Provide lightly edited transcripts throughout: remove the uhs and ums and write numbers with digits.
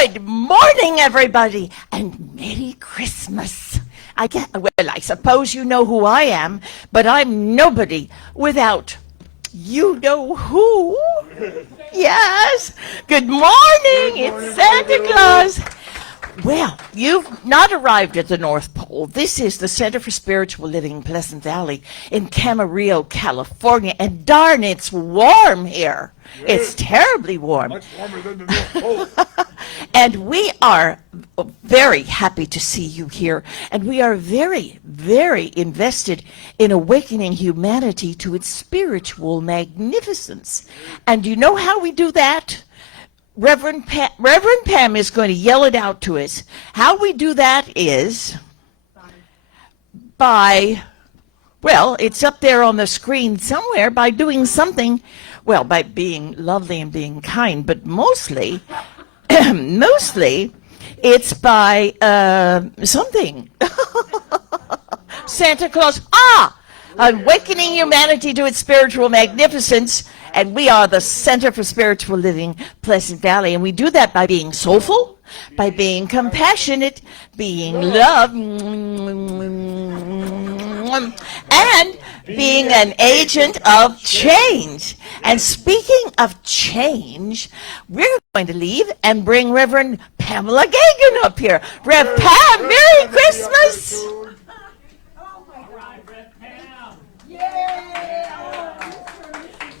Good morning, everybody, and Merry Christmas. I suppose you know who I am, but I'm nobody without you know who. Yes. Good morning. It's Santa Claus. Well, you've not arrived at the North Pole. This is the Center for Spiritual Living, Pleasant Valley in Camarillo, California. And darn, it's warm here. Yes. It's terribly warm. Much warmer than the North Pole. And we are very happy to see you here. And we are very, very invested in awakening humanity to its spiritual magnificence. And you know how we do that? Reverend Pam is going to yell it out to us. How we do that is by, well, it's up there on the screen somewhere, by doing something, well, by being lovely and being kind, but mostly, mostly it's by something. Santa Claus, awakening humanity to its spiritual magnificence. And we are the Center for Spiritual Living, Pleasant Valley. And we do that by being soulful, by being compassionate, being love, and being an agent of change. And speaking of change, we're going to leave and bring Reverend Pamela Gagan up here. Rev Pam, Merry Christmas!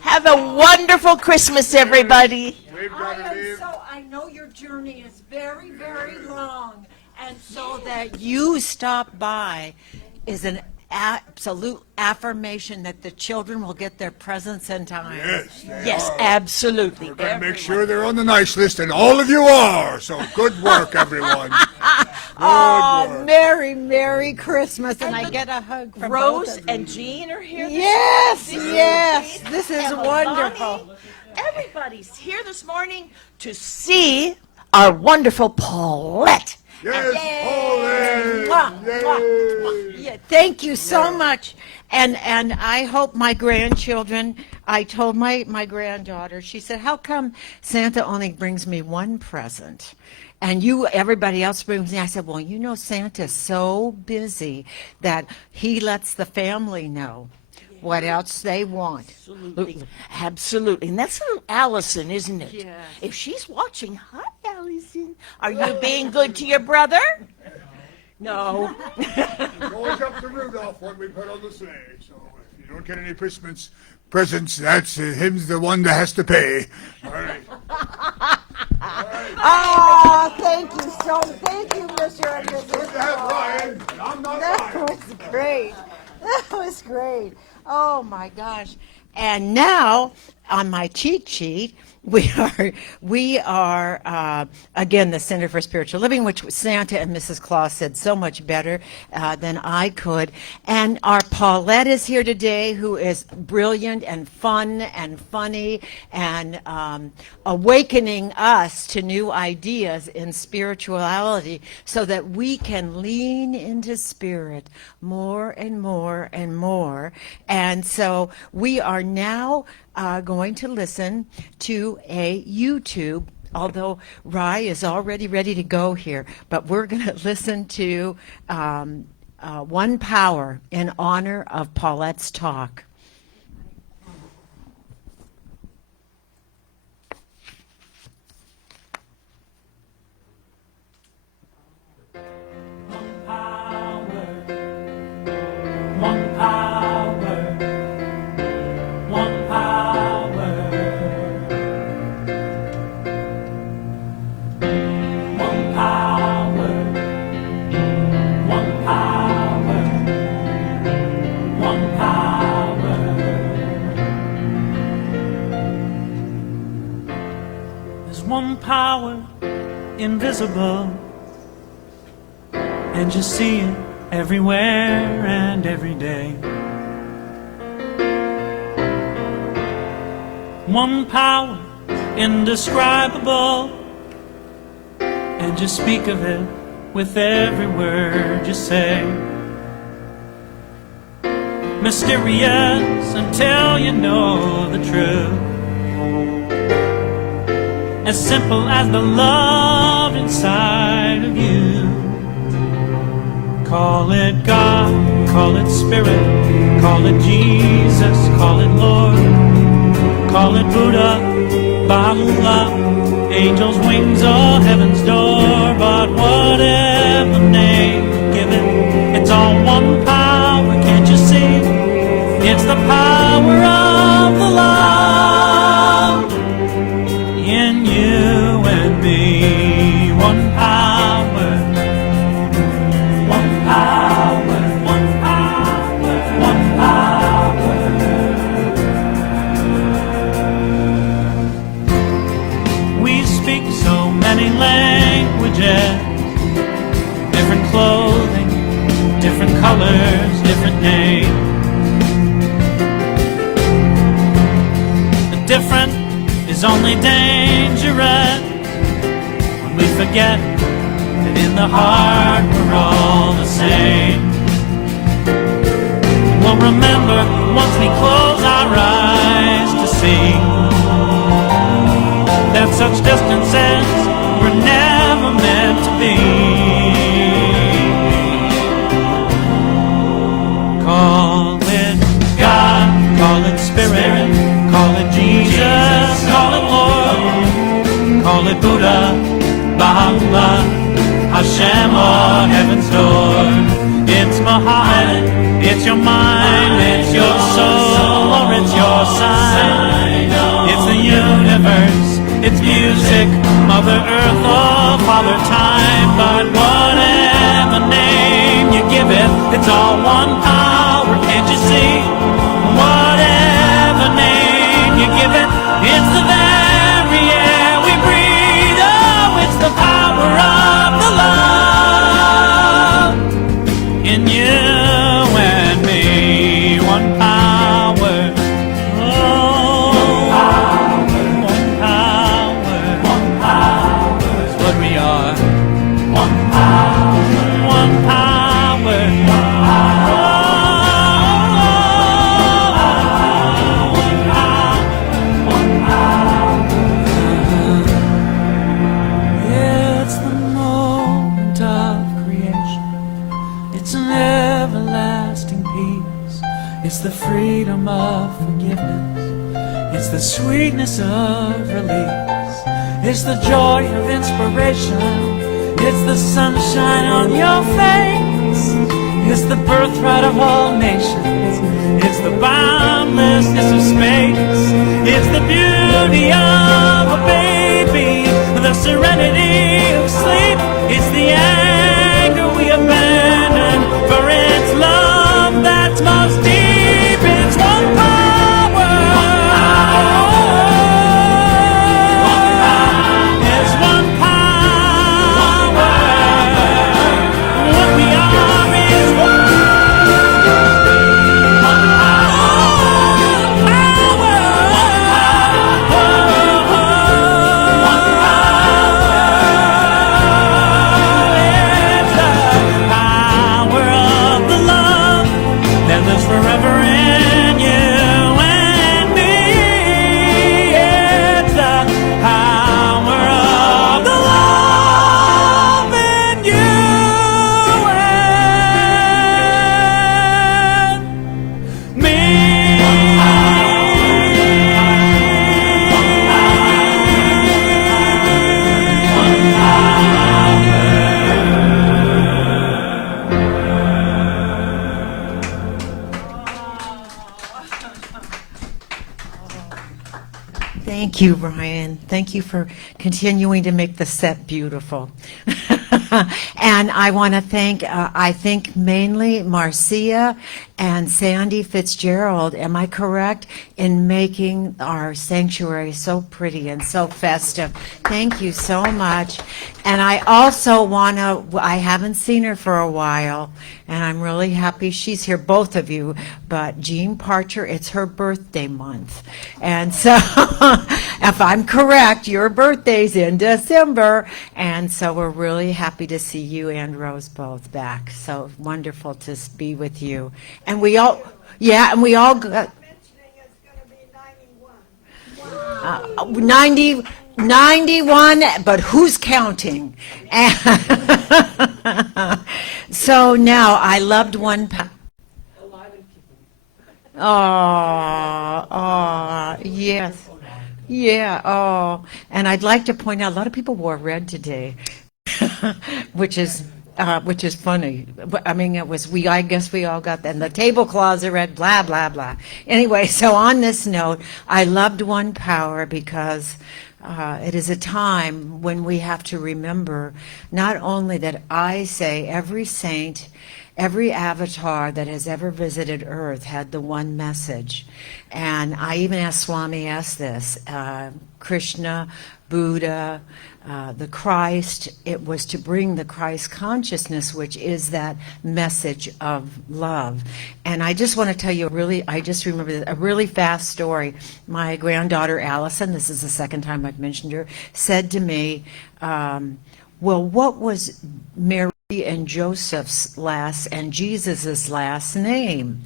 Have a wonderful Christmas, everybody. I know your journey is very, very long, and so that you stop by is an absolute affirmation that the children will get their presents in time. Yes, absolutely. We're going to make sure they're on the nice list, and all of you are. So good work, everyone. Oh, Merry Christmas, and I get a hug from Rose both of and Jean are here. Yes, this is wonderful. Everybody's here this morning to see our wonderful Paulette. Yes, Paulette. Yeah, thank you so much. And I hope my grandchildren, I told my granddaughter, she said, how come Santa only brings me one present? And everybody else brings me. I said, well, you know, Santa's so busy that he lets the family know what else they want. Absolutely. And that's little Allison, isn't it? Yes. If she's watching, hi, Allison. Are you being good to your brother? No. Goes up to Rudolph when we put on the sleigh. So if you don't get any Christmas presents, that's him's the one that has to pay. All right. Oh, thank you, Mr. and Mrs. Good to have Ryan. I'm not That Ryan. was great. That was great. Oh my gosh. And now on my cheat sheet, we are again, the Center for Spiritual Living, which Santa and Mrs. Claus said so much better than I could. And our Paulette is here today, who is brilliant and fun and funny and awakening us to new ideas in spirituality so that we can lean into spirit more and more and more. And so we are now going to listen to a YouTube, although Rye is already ready to go here, but we're going to listen to One Power in honor of Paulette's talk. One power, one power, one power, one power, one power. There's one power invisible, and you see it everywhere and every day. One power indescribable, and you speak of it with every word you say. Mysterious until you know the truth, as simple as the love inside of you. Call it God, call it Spirit, call it Jesus, call it Lord, call it Buddha, Baha'u'llah, angels' wings or heaven's door. But whatever name you give it, it's all one power, can't you see? It's the power of the love in you and me. One power, one power, one power, one power. We speak so many languages, different clothing, different colors, different names. The different is only dangerous when we forget that in the heart we're all the same. We'll remember once we close our eyes to see that such distances were never meant to be. Call it God, call it Spirit, call it Jesus, call it Lord, call it Buddha, Baha'u'llah, Hashem or heaven's door. It's Muhammad, it's your mind, it's your soul, or it's your sign. It's the universe, it's music, Mother Earth or Father Time. But whatever name you give it, it's all one power, can't you see? Whatever name you give it, it's the very air we breathe. Oh, it's the power of the love in you and me. One power, oh, one power is what we are. One power, one power, it's the moment of creation. It's an everlasting peace. It's the freedom of forgiveness. It's the sweetness of release. It's the joy of inspiration. It's the sunshine on your face. It's the birthright of all nations. It's the boundlessness of space. It's the beauty of a baby, the serenity of sleep. It's the anger we abandon, for it's love that's most deep. It's one power. It's one power. What we are is one forever in you and me. It's the power of the love in you and me. Thank you, Ryan. Thank you for continuing to make the set beautiful. And I want to thank, I think mainly Marcia and Sandy Fitzgerald, am I correct, in making our sanctuary so pretty and so festive. Thank you so much. And I also want to, I haven't seen her for a while, and I'm really happy she's here, both of you, but Jean Parcher, it's her birthday month. And so, if I'm correct, your birthday's in December, and so we're really happy to see you and Rose both back. So wonderful to be with you. And we all, yeah, and we all got, 90, 91, but who's counting? So now, I loved one. Oh, yes. Yeah, oh. And I'd like to point out, a lot of people wore red today, which is funny. I mean, I guess we all got that. And the tablecloths are red, blah, blah, blah. Anyway, so on this note, I loved One Power because it is a time when we have to remember not only that I say every saint, every avatar that has ever visited Earth had the one message. And I even asked Swami this, Krishna, Buddha, the Christ, it was to bring the Christ consciousness, which is that message of love. And I just want to tell you I just remember a really fast story. My granddaughter Allison, this is the second time I've mentioned her, said to me, well, what was Mary and Joseph's last and Jesus's last name?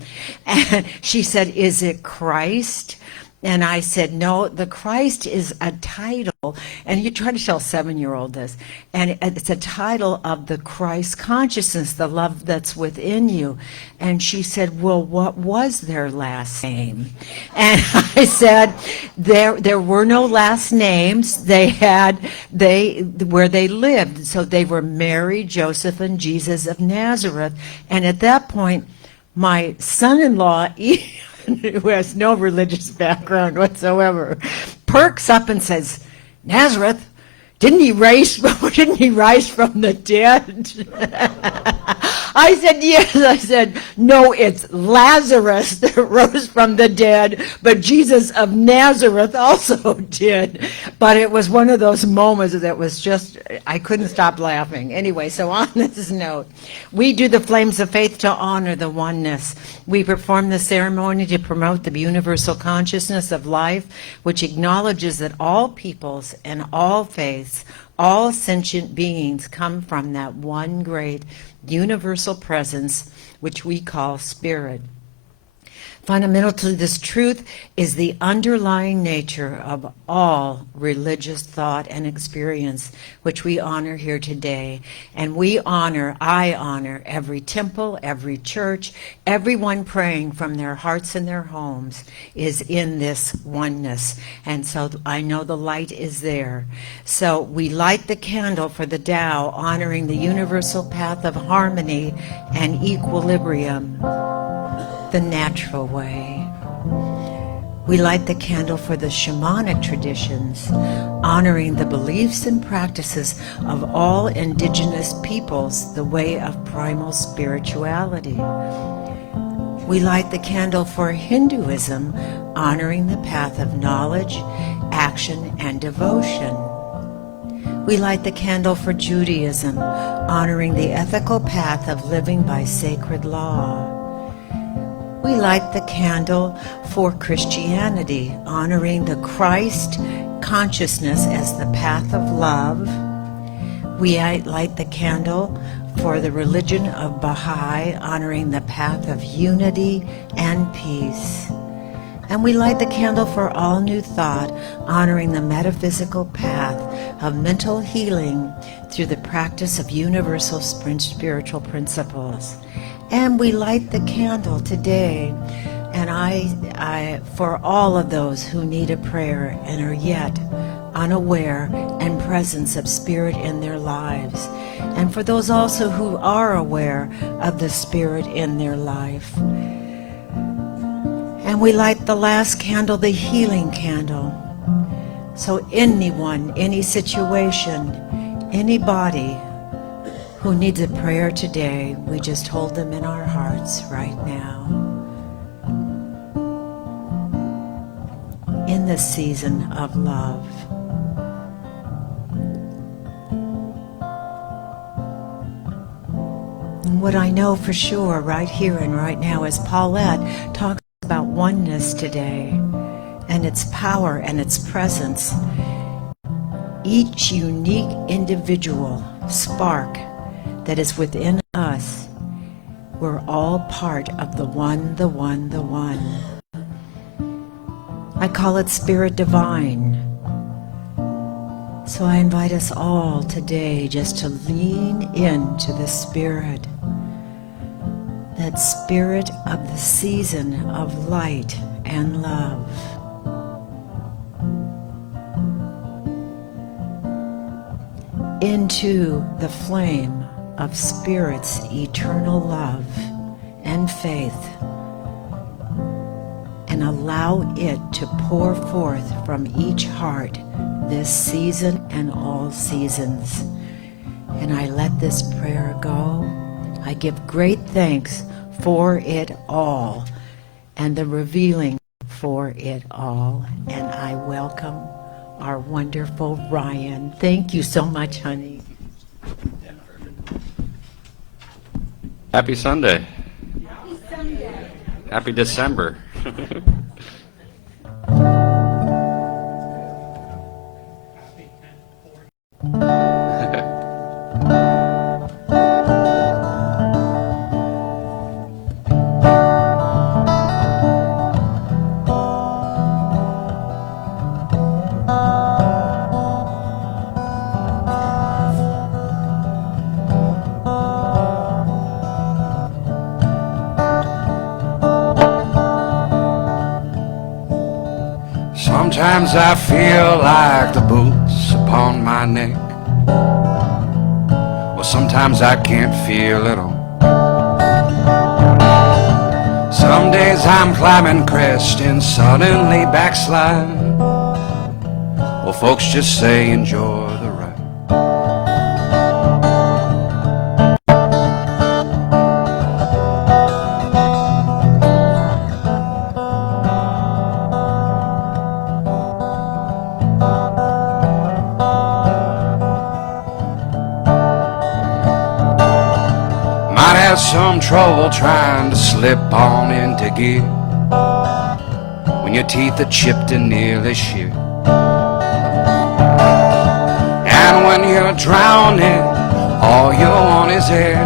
And she said, is it Christ? And I said, no, the Christ is a title. And you try to tell a 7-year-old this. And it's a title of the Christ consciousness, the love that's within you. And she said, well, what was their last name? And I said, there were no last names. Where they lived. So they were Mary, Joseph, and Jesus of Nazareth. And at that point, my son-in-law, who has no religious background whatsoever, perks up and says, Nazareth, didn't he rise from the dead? I said, yes. I said, no, it's Lazarus that rose from the dead, but Jesus of Nazareth also did. But it was one of those moments that was just, I couldn't stop laughing. Anyway, so on this note, we do the flames of faith to honor the oneness. We perform the ceremony to promote the universal consciousness of life, which acknowledges that all peoples and all faiths, all sentient beings come from that one great universal presence, which we call spirit. Fundamental to this truth is the underlying nature of all religious thought and experience, which we honor here today. And I honor every temple, every church, everyone praying from their hearts and their homes is in this oneness. And so I know the light is there. So we light the candle for the Tao, honoring the universal path of harmony and equilibrium, the natural way. We light the candle for the shamanic traditions, honoring the beliefs and practices of all indigenous peoples, the way of primal spirituality. We light the candle for Hinduism, honoring the path of knowledge, action, and devotion. We light the candle for Judaism, honoring the ethical path of living by sacred law. We light the candle for Christianity, honoring the Christ consciousness as the path of love. We light the candle for the religion of Baha'i, honoring the path of unity and peace. And we light the candle for all new thought, honoring the metaphysical path of mental healing through the practice of universal spiritual principles. And we light the candle today, and I for all of those who need a prayer and are yet unaware and presence of spirit in their lives, and for those also who are aware of the spirit in their life. And we light the last candle, the healing candle. So anyone, any situation, anybody who needs a prayer today, we just hold them in our hearts right now. In this season of love. And what I know for sure right here and right now is Paulette talks about oneness today and its power and its presence. Each unique individual spark that is within us, we're all part of the one, the one, the one. I call it Spirit Divine. So I invite us all today just to lean into the Spirit, that Spirit of the season of light and love. Into the flame of Spirit's eternal love and faith, and allow it to pour forth from each heart this season and all seasons. And I let this prayer go. I give great thanks for it all and the revealing for it all. And I welcome our wonderful Ryan. Thank you so much, honey. Happy Sunday. Happy December. Sometimes I feel like the boots upon my neck. Well, sometimes I can't feel at all. Some days I'm climbing crest and suddenly backslide. Well, folks just say enjoy the ride. Might have some trouble trying to slip on into gear when your teeth are chipped and nearly sheared. And when you're drowning, all you want is air,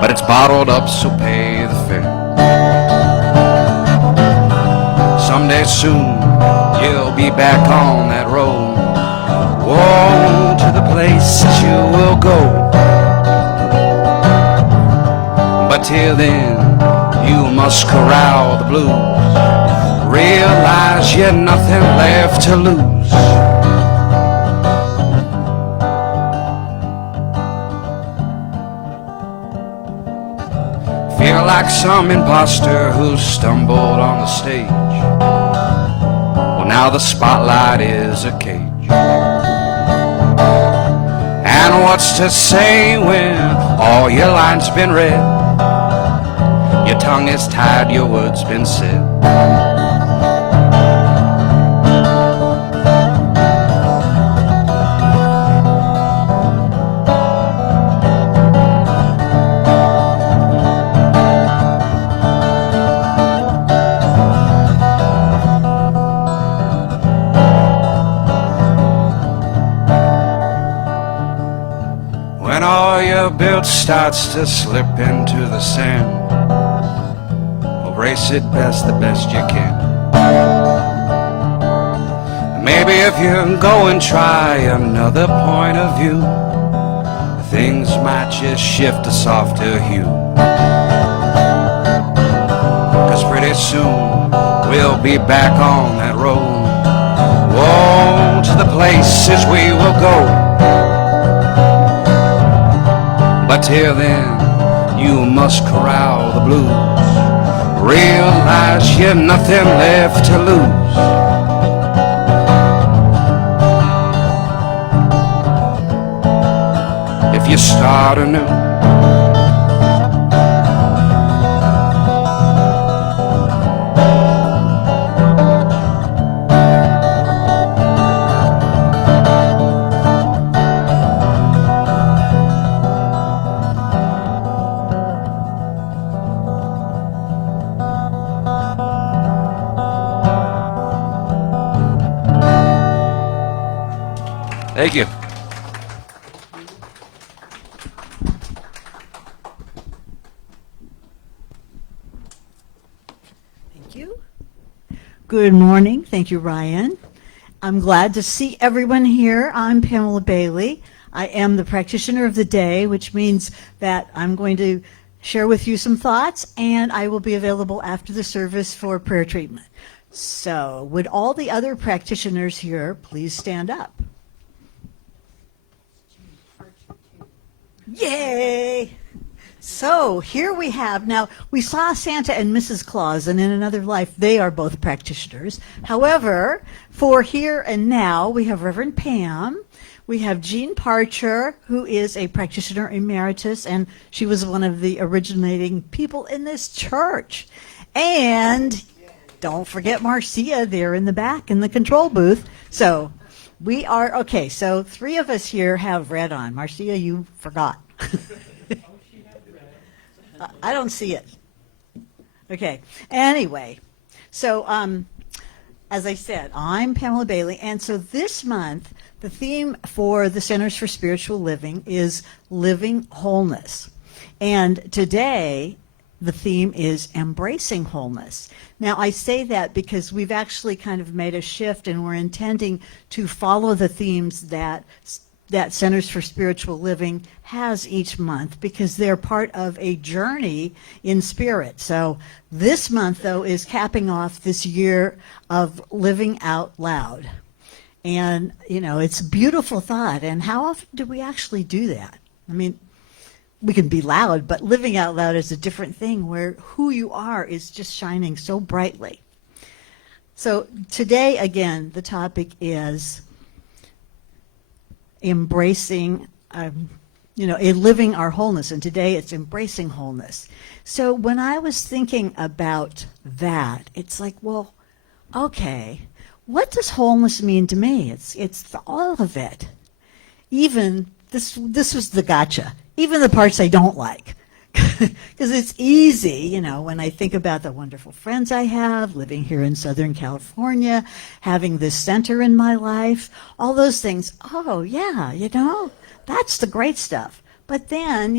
but it's bottled up, so pay the fare. Someday soon you'll be back on that road. Woe to the places you will go. But till then, you must corral the blues. Realize you've nothing left to lose. Feel like some imposter who stumbled on the stage. Well, now the spotlight is a cage. And what's to say when all your lines been read? Your tongue is tied, your words been said. When all your build starts to slip into the sand, brace it best, the best you can. Maybe if you go and try another point of view, things might just shift a softer hue. 'Cause pretty soon we'll be back on that road. Woe to the places we will go. But till then, you must corral the blues. Realize you've nothing left to lose. If you start anew, thank you. Thank you. Good morning. Thank you, Ryan. I'm glad to see everyone here. I'm Pamela Bailey. I am the practitioner of the day, which means that I'm going to share with you some thoughts, and I will be available after the service for prayer treatment. So, would all the other practitioners here please stand up? Yay! So here we have, now we saw Santa and Mrs. Claus, and in another life they are both practitioners. However, for here and now, we have Reverend Pam, we have Jean Parcher, who is a practitioner emeritus, and she was one of the originating people in this church. And don't forget Marcia there in the back in the control booth. So we are, okay, so 3 of us here have red on. Marcia, you forgot. I don't see it. Okay. Anyway, so as I said, I'm Pamela Bailey, and so this month the theme for the Centers for Spiritual Living is Living Wholeness. And today the theme is Embracing Wholeness. Now I say that because we've actually kind of made a shift, and we're intending to follow the themes that Centers for Spiritual Living has each month, because they're part of a journey in spirit. So this month, though, is capping off this year of living out loud. And, you know, it's a beautiful thought. And how often do we actually do that? I mean, we can be loud, but living out loud is a different thing, where who you are is just shining so brightly. So today, again, the topic is embracing, living our wholeness. And today it's embracing wholeness. So when I was thinking about that, it's like, well, okay, what does wholeness mean to me? It's all of it. Even this was the gotcha. Even the parts I don't like. Because it's easy, when I think about the wonderful friends I have, living here in Southern California, having this center in my life, all those things. Oh, yeah, that's the great stuff. But then,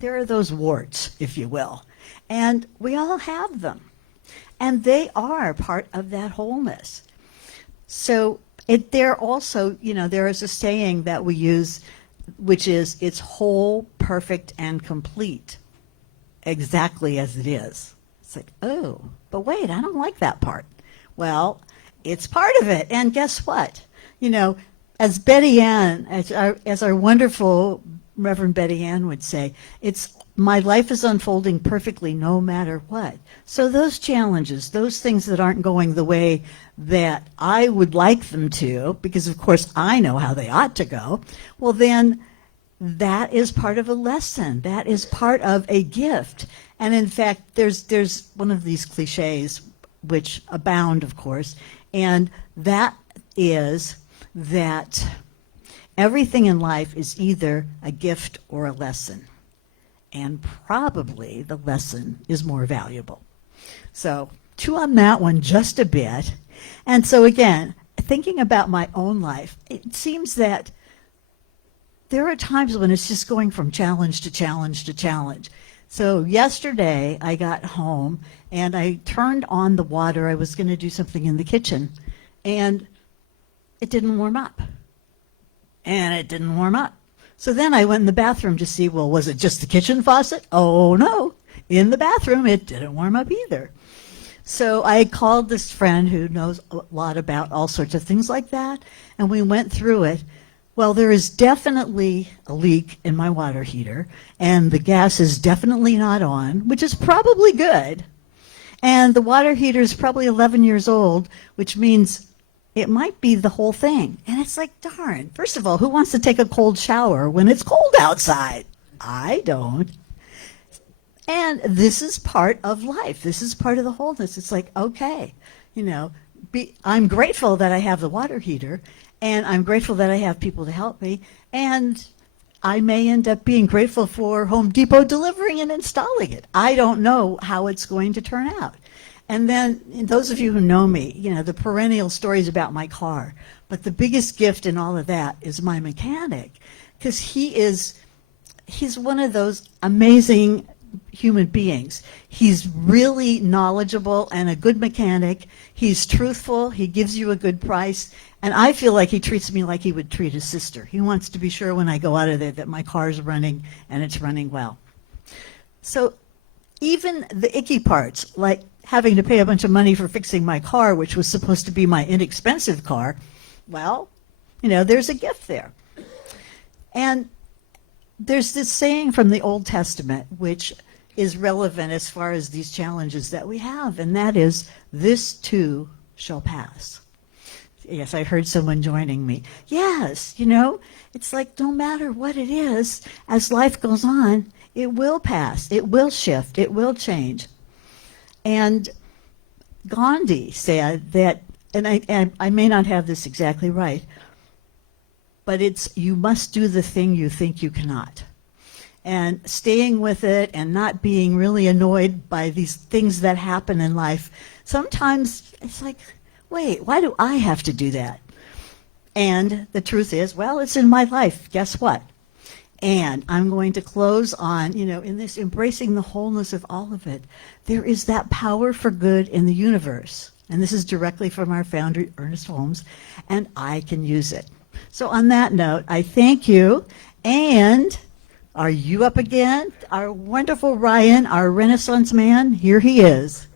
there are those warts, if you will. And we all have them. And they are part of that wholeness. So they're also, there is a saying that we use, which is, it's whole, perfect, and complete. Exactly as it is. It's like, oh, but wait, I don't like that part. Well, it's part of it. And guess what? As Betty Ann, as our wonderful Reverend Betty Ann would say, my life is unfolding perfectly no matter what. So those challenges, those things that aren't going the way that I would like them to, because of course I know how they ought to go, well then, that is part of a lesson. That is part of a gift. And in fact, there's one of these cliches, which abound, of course, and that is that everything in life is either a gift or a lesson. And probably the lesson is more valuable. So, chew on that one just a bit. And so again, thinking about my own life, it seems that there are times when it's just going from challenge to challenge to challenge. So yesterday I got home and I turned on the water. I was going to do something in the kitchen and it didn't warm up. And it didn't warm up. So then I went in the bathroom to see, well, was it just the kitchen faucet? Oh no, in the bathroom it didn't warm up either. So I called this friend who knows a lot about all sorts of things like that, and we went through it. Well, there is definitely a leak in my water heater, and the gas is definitely not on, which is probably good. And the water heater is probably 11 years old, which means it might be the whole thing. And it's like, darn, first of all, who wants to take a cold shower when it's cold outside? I don't. And this is part of life. This is part of the wholeness. It's like, okay, I'm grateful that I have the water heater, and I'm grateful that I have people to help me, and I may end up being grateful for Home Depot delivering and installing it. I don't know how it's going to turn out. And then, those of you who know me, the perennial stories about my car, but the biggest gift in all of that is my mechanic, because he's one of those amazing human beings. He's really knowledgeable and a good mechanic. He's truthful. He gives you a good price. And I feel like he treats me like he would treat his sister. He wants to be sure when I go out of there that my car's running and it's running well. So even the icky parts, like having to pay a bunch of money for fixing my car, which was supposed to be my inexpensive car, well, there's a gift there. And there's this saying from the Old Testament, which is relevant as far as these challenges that we have, and that is, this too shall pass. Yes, I heard someone joining me. Yes, it's like no matter what it is, as life goes on, it will pass, it will shift, it will change. And Gandhi said that, and I may not have this exactly right, but it's, you must do the thing you think you cannot. And staying with it and not being really annoyed by these things that happen in life, sometimes it's like, wait, why do I have to do that? And the truth is, well, it's in my life. Guess what? And I'm going to close on, in this embracing the wholeness of all of it, there is that power for good in the universe. And this is directly from our founder, Ernest Holmes, and I can use it. So on that note, I thank you. And are you up again? Our wonderful Ryan, our Renaissance man, here he is.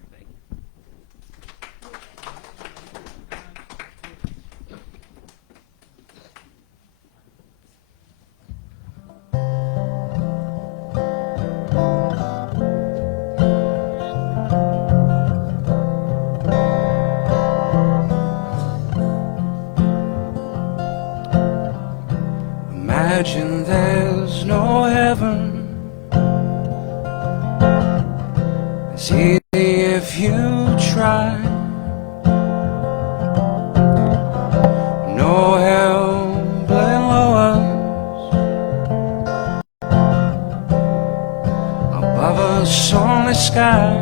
Imagine there's no heaven. It's easy if you try. No hell below us. Above us only sky.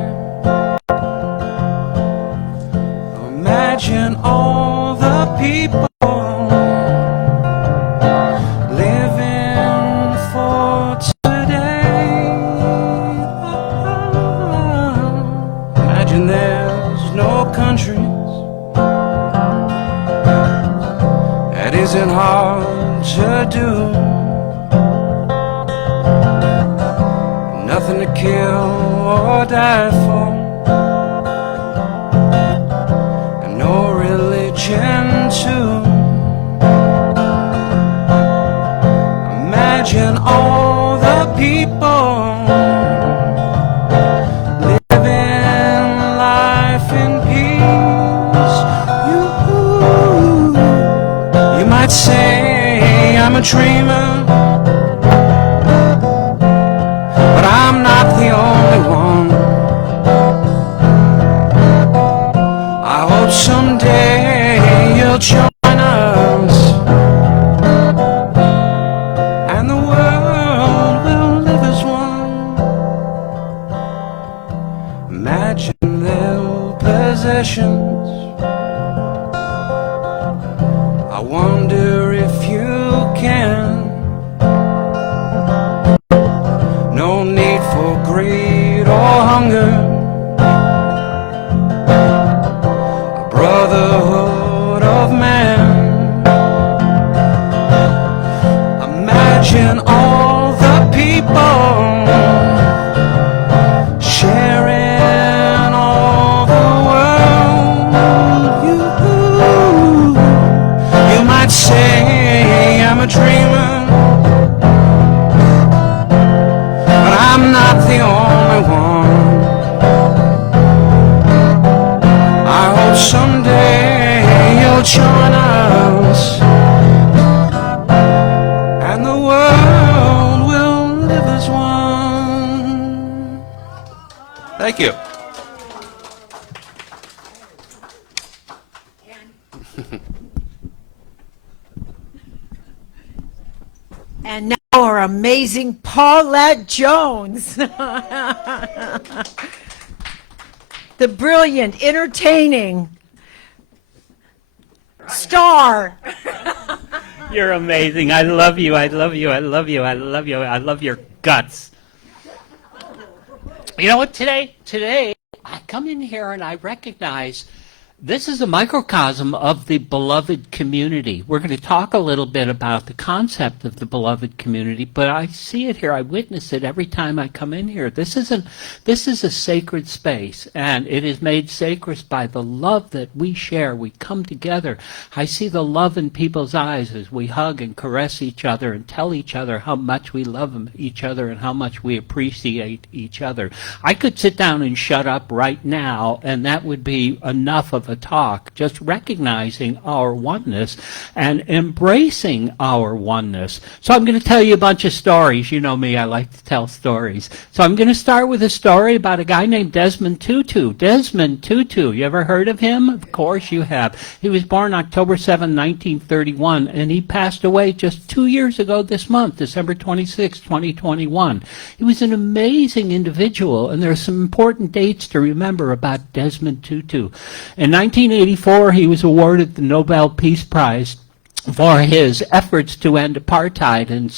Imagine all the people isn't hard to do. Nothing to kill or die for, and no religion too. Imagine all the people living life in peace. You might say I'm a dreamer, but I'm not the only one. I hope someday you'll join us, and the world will live as one. Imagine their possessions. I wonder if you can. No need for greed or hunger. A brotherhood of man. Imagine all the people sharing all the world. You might say I'm a dreamer, but I'm not the only one. I hope someday you'll join us, and the world will live as one. Thank you. And now our amazing Paulette Jones. The brilliant, entertaining star. You're amazing. I love you. I love you. I love you. I love you. I love your guts. You know what? Today, I come in here and I recognize This is a microcosm of the beloved community. We're going to talk a little bit about the concept of the beloved community, but I see it here. I witness it every time I come in here. This is a sacred space, and it is made sacred by the love that we share. We come together. I see the love in people's eyes as we hug and caress each other and tell each other how much we love each other and how much we appreciate each other. I could sit down and shut up right now, and that would be enough of a talk, just recognizing our oneness and embracing our oneness. So I'm going to tell you a bunch of stories. You know me, I like to tell stories. So I'm going to start with a story about a guy named Desmond Tutu. Desmond Tutu, you ever heard of him? Of course you have. He was born October 7, 1931, and he passed away just 2 years ago this month, December 26, 2021. He was an amazing individual, and there are some important dates to remember about Desmond Tutu. In 1984, he was awarded the Nobel Peace Prize for his efforts to end apartheid in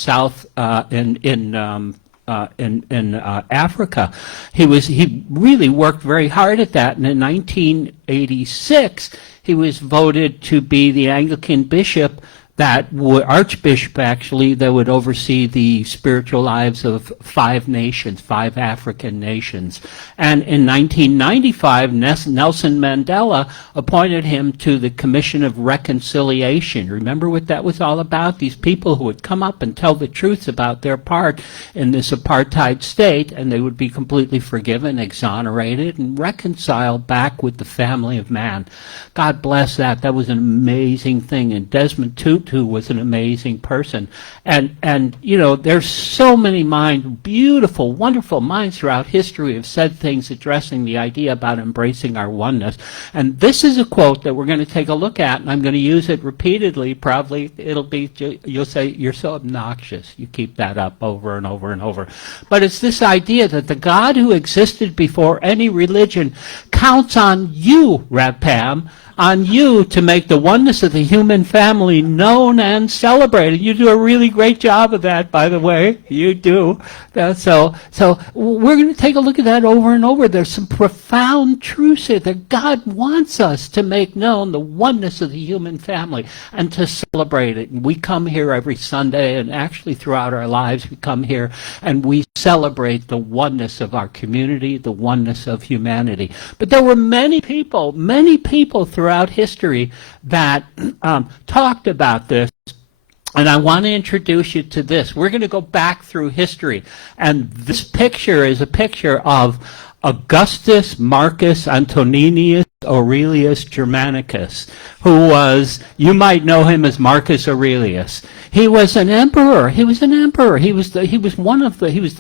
Africa. He really worked very hard at that, and in 1986, he was voted to be the Anglican bishop Archbishop actually, that would oversee the spiritual lives of 5 nations, 5 African nations. And in 1995, Nelson Mandela appointed him to the Commission of Reconciliation. Remember what that was all about? These people who would come up and tell the truth about their part in this apartheid state, and they would be completely forgiven, exonerated, and reconciled back with the family of man. God bless that. That was an amazing thing. And Desmond Tutu was an amazing person. And you know, there's so many beautiful, wonderful minds throughout history who have said things addressing the idea about embracing our oneness. And this is a quote that we're going to take a look at, and I'm going to use it repeatedly. Probably you'll say, you're so obnoxious. You keep that up over and over and over. But it's this idea that the God who existed before any religion counts on you, Rev Pam, on you to make the oneness of the human family known and celebrated. You do a really great job of that, by the way. You do. So we're going to take a look at that over and over. There's some profound truths here that God wants us to make known the oneness of the human family and to celebrate it. And we come here every Sunday, and actually throughout our lives we come here and we celebrate the oneness of our community, the oneness of humanity. But there were many people throughout history that talked about this. And I want to introduce you to this. We're going to go back through history. And this picture is a picture of Augustus Marcus Antoninus Aurelius Germanicus, who was, you might know him as Marcus Aurelius. He was an emperor. He was the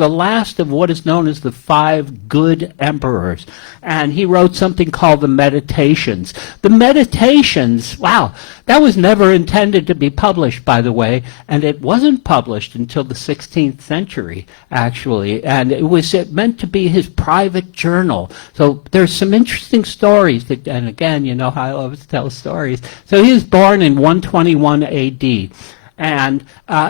last of what is known as the 5 good emperors. And he wrote something called the Meditations. The Meditations, wow, that was never intended to be published, by the way, and it wasn't published until the 16th century, actually. And it was meant to be his private journal. So there's some interesting stories that, and again, you know how I love to tell stories. So he was born in 121 AD. And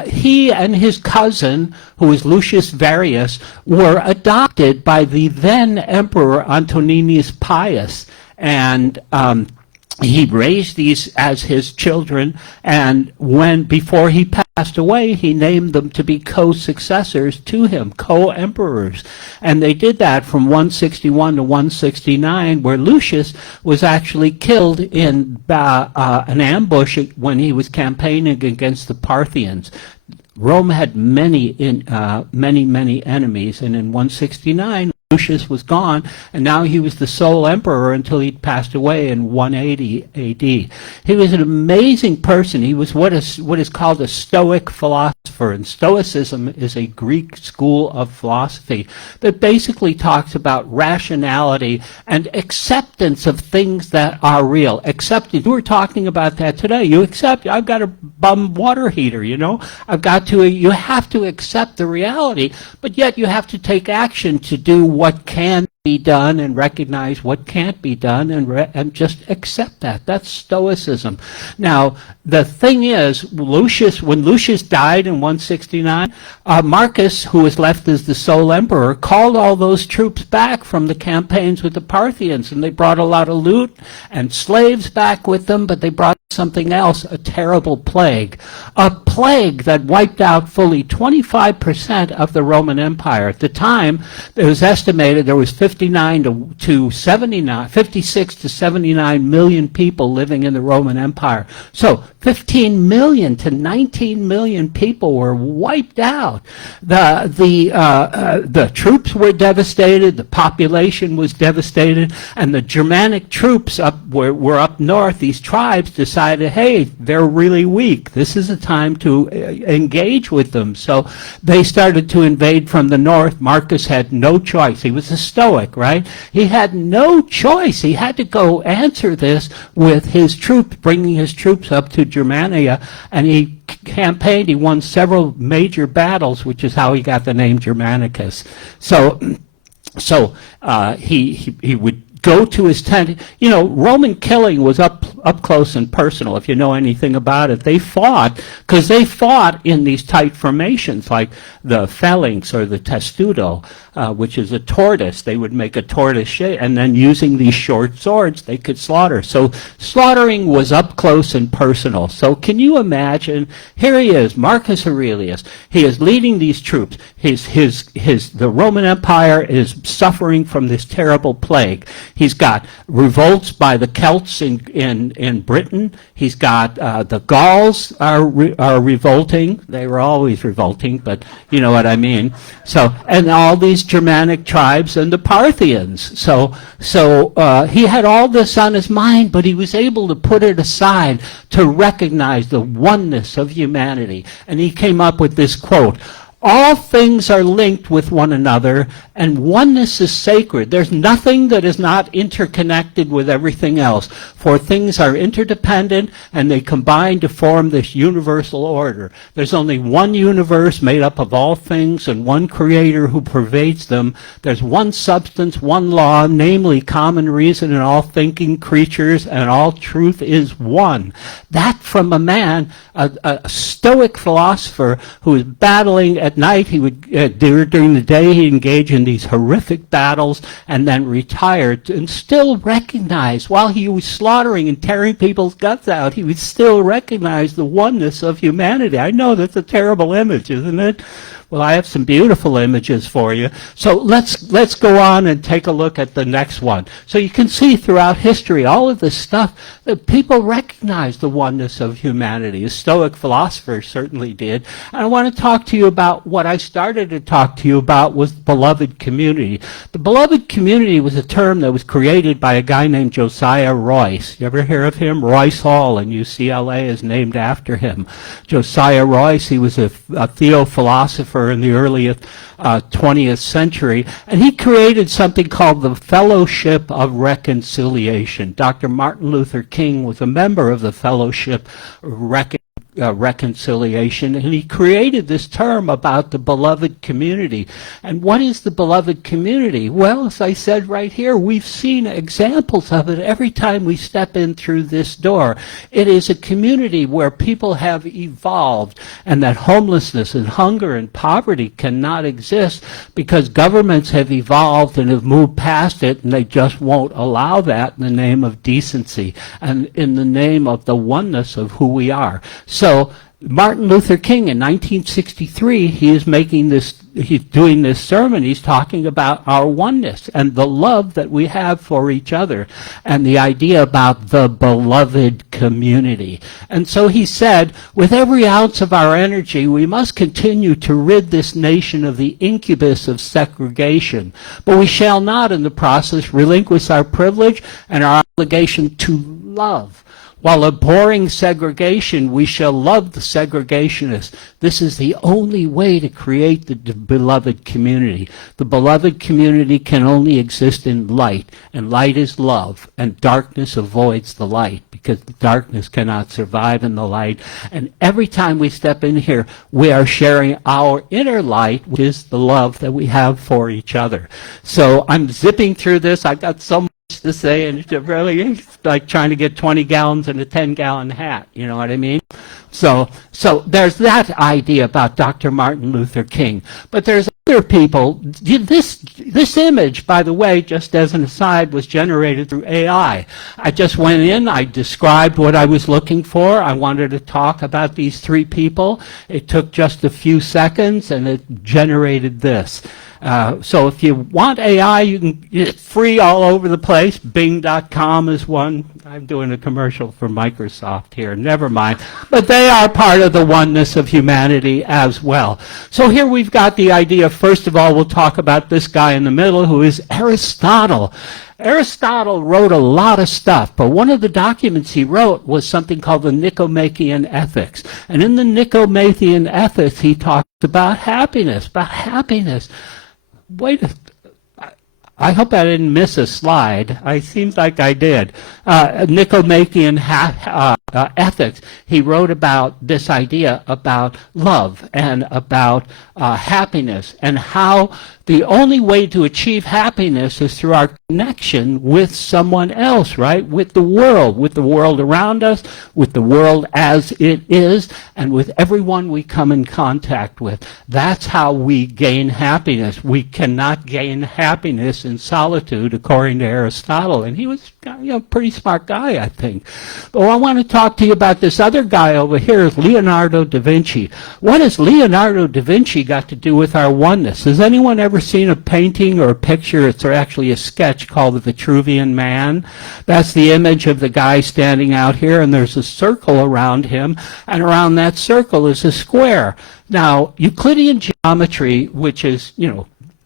he and his cousin, who was Lucius Varius, were adopted by the then Emperor Antoninus Pius. And he raised these as his children, and before he passed away, he named them to be co-successors to him, co-emperors. And they did that from 161 to 169, where Lucius was actually killed in an ambush when he was campaigning against the Parthians. Rome had many enemies, and in 169, Lucius was gone, and now he was the sole emperor until he passed away in 180 AD. He was an amazing person. He was what is called a Stoic philosopher, and Stoicism is a Greek school of philosophy that basically talks about rationality and acceptance of things that are real. Acceptance. We were talking about that today. You accept, I've got a bum water heater, you know. You have to accept the reality, but yet you have to take action to do what can be done and recognize what can't be done and just accept that. That's Stoicism. Now, the thing is, when Lucius died in 169, Marcus, who was left as the sole emperor, called all those troops back from the campaigns with the Parthians, and they brought a lot of loot and slaves back with them, but they brought something else, a terrible plague. A plague that wiped out fully 25% of the Roman Empire. At the time, it was estimated there was 56 to 79 million people living in the Roman Empire. So 15 million to 19 million people were wiped out. The troops were devastated, the population was devastated, and the Germanic troops were up north. These tribes decided, hey, they're really weak. This is a time to engage with them. So they started to invade from the north. Marcus had no choice. He was a Stoic, right? He had no choice. He had to go answer this with his troops, bringing his troops up to Germania, and he campaigned. He won several major battles, which is how he got the name Germanicus. So he would go to his tent. You know, Roman killing was up close and personal, if you know anything about it. They fought in these tight formations, like the phalanx or the testudo, which is a tortoise. They would make a tortoise shape, and then using these short swords, they could slaughter. So slaughtering was up close and personal. So can you imagine? Here he is, Marcus Aurelius. He is leading these troops. The Roman Empire is suffering from this terrible plague. He's got revolts by the Celts in Britain. He's got the Gauls are revolting. They were always revolting, but you know what I mean. So, and all these Germanic tribes and the Parthians. So he had all this on his mind, but he was able to put it aside to recognize the oneness of humanity. And he came up with this quote: "All things are linked with one another, and oneness is sacred. There's nothing that is not interconnected with everything else, for things are interdependent, and they combine to form this universal order. There's only one universe made up of all things, and one creator who pervades them. There's one substance, one law, namely common reason in all thinking creatures, and all truth is one." That from a man, a Stoic philosopher who was battling at night. He would during the day he engaged in these horrific battles and then retired, and still recognized, while he was slaughtering and tearing people's guts out, he would still recognize the oneness of humanity. I know that's a terrible image, isn't it? Well, I have some beautiful images for you. So let's go on and take a look at the next one. So you can see throughout history, all of this stuff, that people recognize the oneness of humanity. The Stoic philosophers certainly did. And I want to talk to you about what I started to talk to you about was beloved community. The beloved community was a term that was created by a guy named Josiah Royce. You ever hear of him? Royce Hall in UCLA is named after him. Josiah Royce, he was a theo-philosopher in the early 20th century, and he created something called the Fellowship of Reconciliation. Dr. Martin Luther King was a member of the Fellowship of Reconciliation, and he created this term about the beloved community. And what is the beloved community? Well, as I said right here, we've seen examples of it every time we step in through this door. It is a community where people have evolved, and that homelessness and hunger and poverty cannot exist because governments have evolved and have moved past it, and they just won't allow that in the name of decency and in the name of the oneness of who we are. So Martin Luther King in 1963, he's doing this sermon, he's talking about our oneness and the love that we have for each other and the idea about the beloved community. And so he said, with every ounce of our energy, we must continue to rid this nation of the incubus of segregation, but we shall not in the process relinquish our privilege and our obligation to love. While abhorring segregation, we shall love the segregationists. This is the only way to create the beloved community. The beloved community can only exist in light, and light is love, and darkness avoids the light, because darkness cannot survive in the light. And every time we step in here, we are sharing our inner light, which is the love that we have for each other. So I'm zipping through this. I've got so much to say, and it's really like trying to get 20 gallons in a 10-gallon hat. You know what I mean? So there's that idea about Dr. Martin Luther King. But there's other people. This image, by the way, just as an aside, was generated through AI. I just went in, I described what I was looking for. I wanted to talk about these three people. It took just a few seconds, and it generated this. So if you want AI, it's free all over the place. Bing.com is one. I'm doing a commercial for Microsoft here. Never mind. But they are part of the oneness of humanity as well. So here we've got the idea. First of all, we'll talk about this guy in the middle, who is Aristotle. Aristotle wrote a lot of stuff, but one of the documents he wrote was something called the Nicomachean Ethics. And in the Nicomachean Ethics, he talks about happiness, Wait, I hope I didn't miss a slide. It seems like I did. Nicomachean Ethics. He wrote about this idea about love and about happiness, and how the only way to achieve happiness is through our connection with someone else, right? With the world around us, with the world as it is, and with everyone we come in contact with. That's how we gain happiness. We cannot gain happiness in solitude, according to Aristotle. And he was a pretty smart guy, I think. But I want to talk to you about this other guy over here, Leonardo da Vinci. What has Leonardo da Vinci got to do with our oneness? Has anyone ever seen a painting or a picture? It's actually a sketch called the Vitruvian Man. That's the image of the guy standing out here, and there's a circle around him, and around that circle is a square. Now, Euclidean geometry, which is,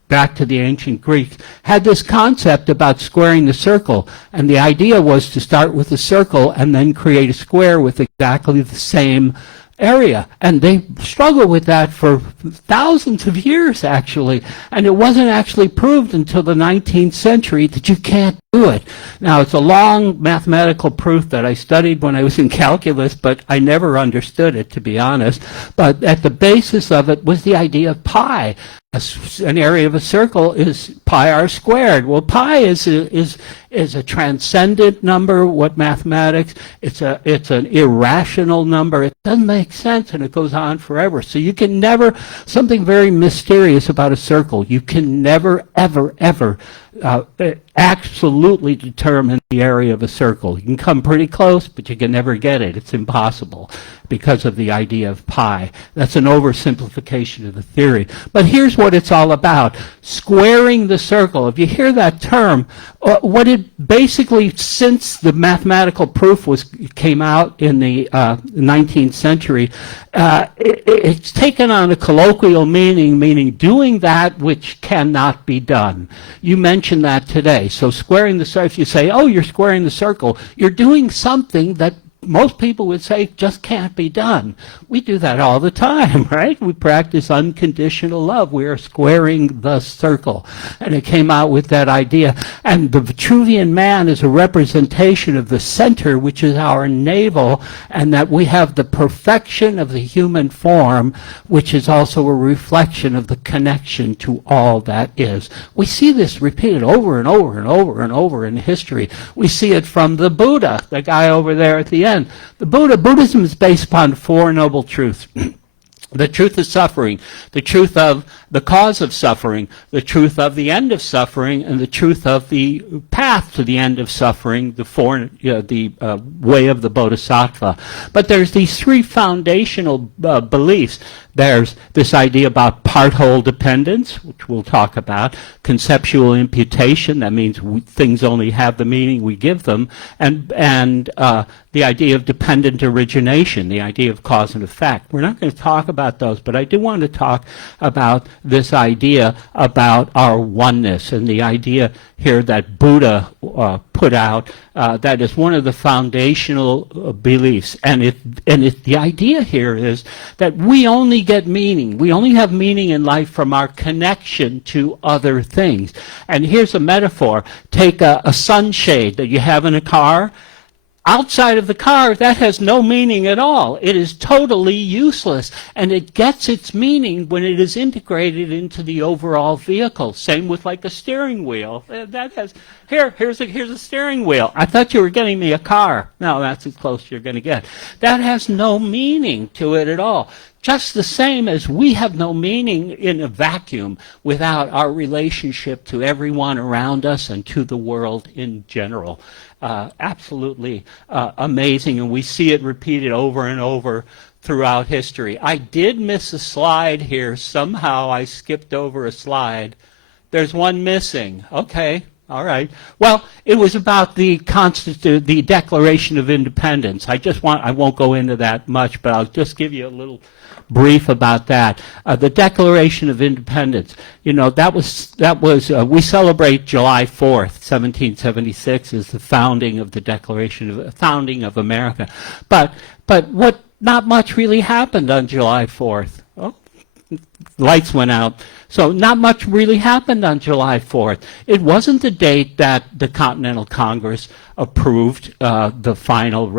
back to the ancient Greeks, had this concept about squaring the circle. And the idea was to start with a circle and then create a square with exactly the same area. And they struggled with that for thousands of years, actually. And it wasn't actually proved until the 19th century that you can't do it. Now, it's a long mathematical proof that I studied when I was in calculus, but I never understood it, to be honest. But at the basis of it was the idea of pi. An area of a circle is pi r squared. Well, pi is a transcendent number. What mathematics? It's an irrational number. It doesn't make sense, and it goes on forever. So you can never, something very mysterious about a circle. You can never, ever absolutely determine the area of a circle. You can come pretty close, but you can never get it. It's impossible because of the idea of pi. That's an oversimplification of the theory. But here's what it's all about. Squaring the circle. If you hear that term, what it basically, since the mathematical proof came out in the 19th century, it's taken on a colloquial meaning doing that which cannot be done. You mentioned that today. So squaring the circle, if you say, oh, you're squaring the circle, you're doing something that most people would say just can't be done. We do that all the time, right? We practice unconditional love. We are squaring the circle. And it came out with that idea. And the Vitruvian Man is a representation of the center, which is our navel, and that we have the perfection of the human form, which is also a reflection of the connection to all that is. We see this repeated over and over and over and over in history. We see it from the Buddha, the guy over there at the end. Buddhism is based upon four noble truths. The truth of suffering, the truth of the cause of suffering, the truth of the end of suffering, and the truth of the path to the end of suffering, the way of the Bodhisattva. But there's these three foundational beliefs. There's this idea about part-whole dependence, which we'll talk about, conceptual imputation, that means things only have the meaning we give them, and the idea of dependent origination, the idea of cause and effect. We're not going to talk about those, but I do want to talk about this idea about our oneness, and the idea here that Buddha put out, that is one of the foundational beliefs. And the idea here is that we only get meaning. We only have meaning in life from our connection to other things. And here's a metaphor. Take a sunshade that you have in a car. outside of the car, that has no meaning at all. It is totally useless, and it gets its meaning when it is integrated into the overall vehicle. Same with like a steering wheel. That has here's a steering wheel. I thought you were getting me a car. No, that's as close as you're going to get. That has no meaning to it at all. Just the same as we have no meaning in a vacuum without our relationship to everyone around us and to the world in general. Absolutely amazing, and we see it repeated over and over throughout history. I did miss a slide here. Somehow I skipped over a slide. There's one missing. Okay. All right. Well, it was about the Declaration of Independence. I won't go into that much, but I'll just give you a little brief about that. The Declaration of Independence. You know, we celebrate July 4th, 1776, as the founding of the founding of America. But what? Not much really happened on July 4th. Oh, lights went out. So not much really happened on July 4th. It wasn't the date that the Continental Congress approved the final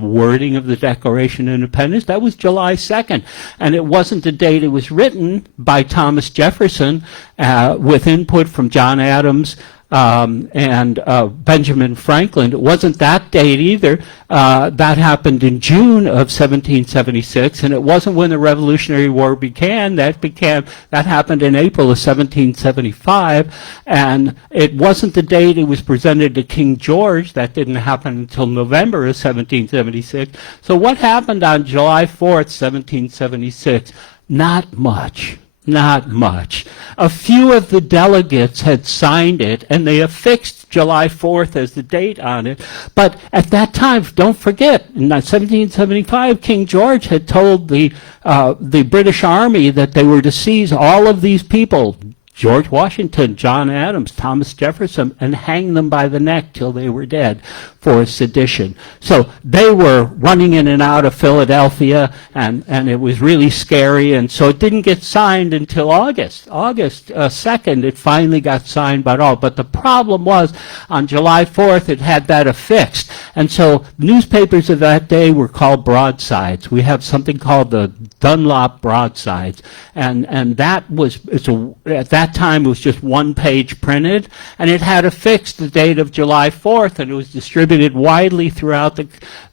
wording of the Declaration of Independence. That was July 2nd. And it wasn't the date it was written by Thomas Jefferson with input from John Adams and Benjamin Franklin. It wasn't that date either. That happened in June of 1776, and it wasn't when the Revolutionary War began. That happened in April of 1775, and it wasn't the date it was presented to King George. That didn't happen until November of 1776. So what happened on July 4th, 1776? Not much. Not much. A few of the delegates had signed it, and they affixed July 4th as the date on it. But at that time, don't forget, in 1775, King George had told the British Army that they were to seize all of these people, George Washington, John Adams, Thomas Jefferson, and hang them by the neck till they were dead for sedition. So they were running in and out of Philadelphia, and it was really scary, and so it didn't get signed until August 2nd. It finally got signed by all. But the problem was, on July 4th, it had that affixed, and so newspapers of that day were called broadsides. We have something called the Dunlop broadsides, and that was, at that time, it was just one page printed, and it had affixed the date of July 4th, and it was distributed widely throughout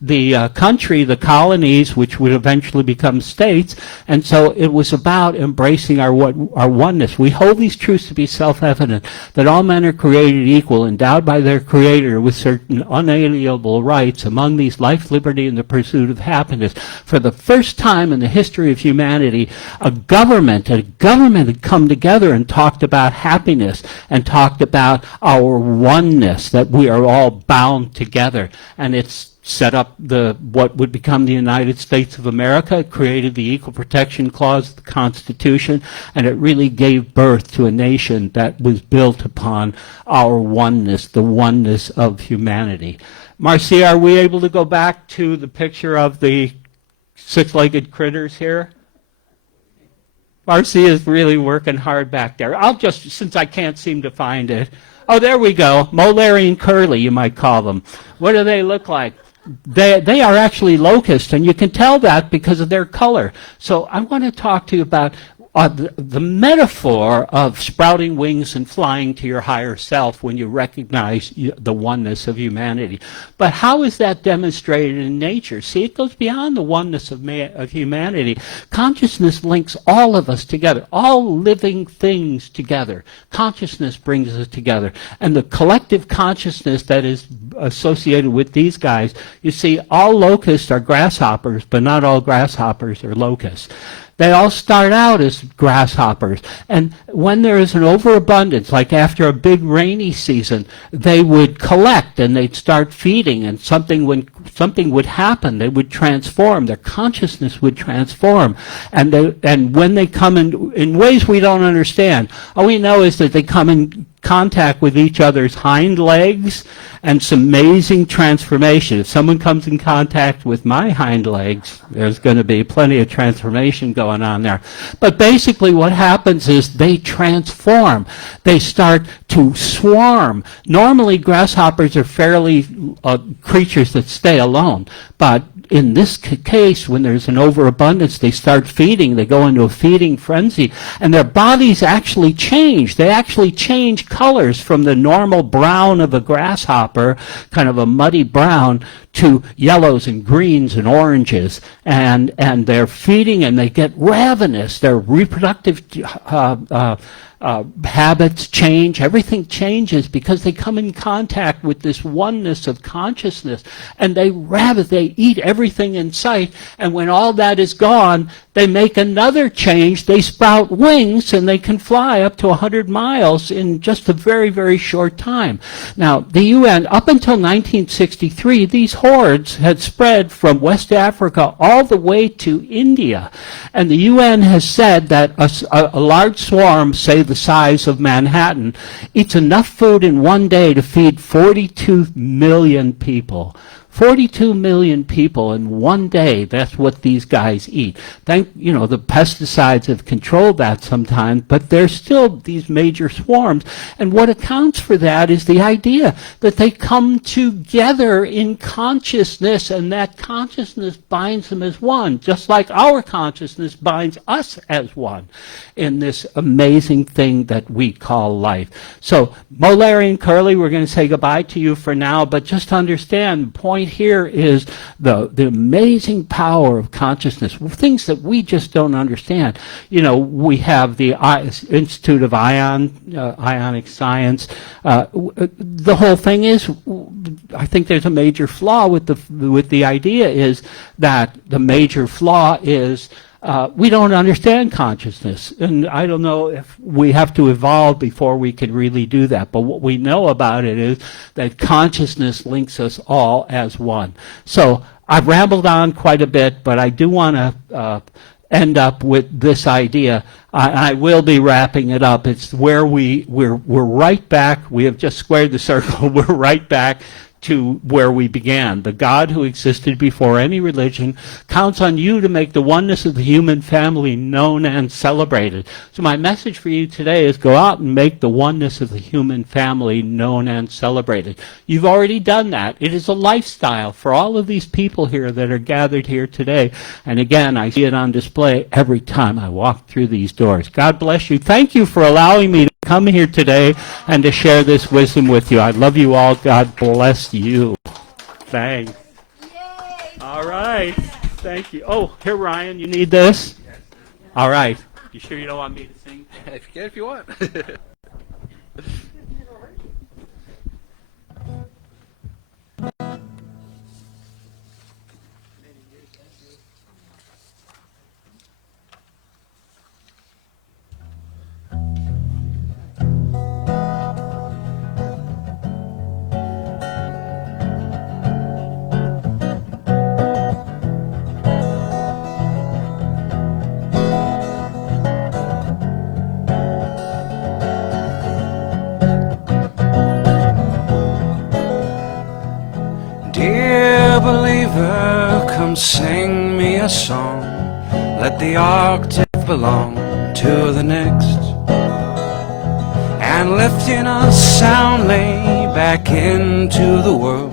the country, the colonies, which would eventually become states. And so it was about embracing our oneness. We hold these truths to be self-evident, that all men are created equal, endowed by their Creator with certain unalienable rights, among these life, liberty, and the pursuit of happiness. For the first time in the history of humanity, a government had come together and talked about happiness and talked about our oneness, that we are all bound together. And it's set up what would become the United States of America. It created the Equal Protection Clause of the Constitution, and it really gave birth to a nation that was built upon our oneness, the oneness of humanity. Marcia, are we able to go back to the picture of the six-legged critters here? Marcia is really working hard back there. I'll just, since I can't seem to find it. Oh, there we go. Larry, and Curly, you might call them. What do they look like? They are actually locusts, and you can tell that because of their color. So I want to talk to you about the metaphor of sprouting wings and flying to your higher self when you recognize the oneness of humanity. But how is that demonstrated in nature? See, it goes beyond the oneness of humanity. Consciousness links all of us together, all living things together. Consciousness brings us together. And the collective consciousness that is associated with these guys, you see, all locusts are grasshoppers, but not all grasshoppers are locusts. They all start out as grasshoppers. And when there is an overabundance, like after a big rainy season, they would collect and they'd start feeding, and something would happen. They would transform. Their consciousness would transform. And when they come in ways we don't understand, all we know is that they come in contact with each other's hind legs, and some amazing transformation. If someone comes in contact with my hind legs, there's going to be plenty of transformation going on there. But basically what happens is they transform. They start to swarm. Normally grasshoppers are fairly creatures that stay alone, but in this case, when there's an overabundance, they start feeding. They go into a feeding frenzy, and their bodies actually change. They actually change colors from the normal brown of a grasshopper, kind of a muddy brown, to yellows and greens and oranges. And they're feeding, and they get ravenous. Their reproductive habits change. Everything changes because they come in contact with this oneness of consciousness, and they eat everything in sight, and when all that is gone, they make another change. They sprout wings, and they can fly up to 100 miles in just a very, very short time. Now, the UN, up until 1963, these hordes had spread from West Africa all the way to India, and the UN has said that a large swarm, say the size of Manhattan, eats enough food in one day to feed 42 million people. 42 million people in one day, that's what these guys eat. The pesticides have controlled that sometimes, but there's still these major swarms. And what accounts for that is the idea that they come together in consciousness, and that consciousness binds them as one, just like our consciousness binds us as one in this amazing thing that we call life. So, Mo, Larry, and Curly, we're going to say goodbye to you for now, but just understand, the point here is the amazing power of consciousness, things that we just don't understand. We have the Institute of Ionic Science. The whole thing is, I think there's a major flaw with the idea is that the major flaw is we don't understand consciousness, and I don't know if we have to evolve before we can really do that. But what we know about it is that consciousness links us all as one. So I've rambled on quite a bit, but I do want to end up with this idea. I will be wrapping it up. It's where we're right back. We have just squared the circle. We're right back to where we began. The God who existed before any religion counts on you to make the oneness of the human family known and celebrated. So my message for you today is go out and make the oneness of the human family known and celebrated. You've already done that. It is a lifestyle for all of these people here that are gathered here today. And again, I see it on display every time I walk through these doors. God bless you. Thank you for allowing me to come here today and to share this wisdom with you. I love you all. God bless you. Thanks. Yay. All right. Thank you. Oh, here, Ryan, you need this? Yes. All right. You sure you don't want me to sing? If you want. Dear believer, come sing me a song. Let the octave belong to the next. And lifting us soundly back into the world,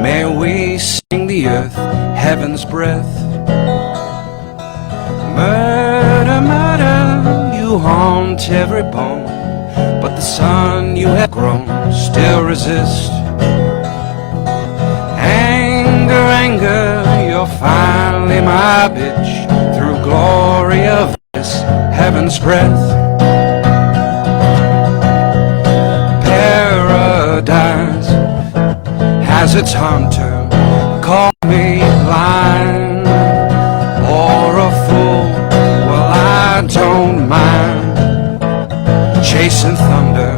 may we sing the earth, heaven's breath. Murder, murder, you haunt every bone, but the son you have grown still resists. Anger, you're finally my bitch, through glory of this heaven's breath. Paradise has its hunter, call me blind or a fool, well I don't mind chasing thunder.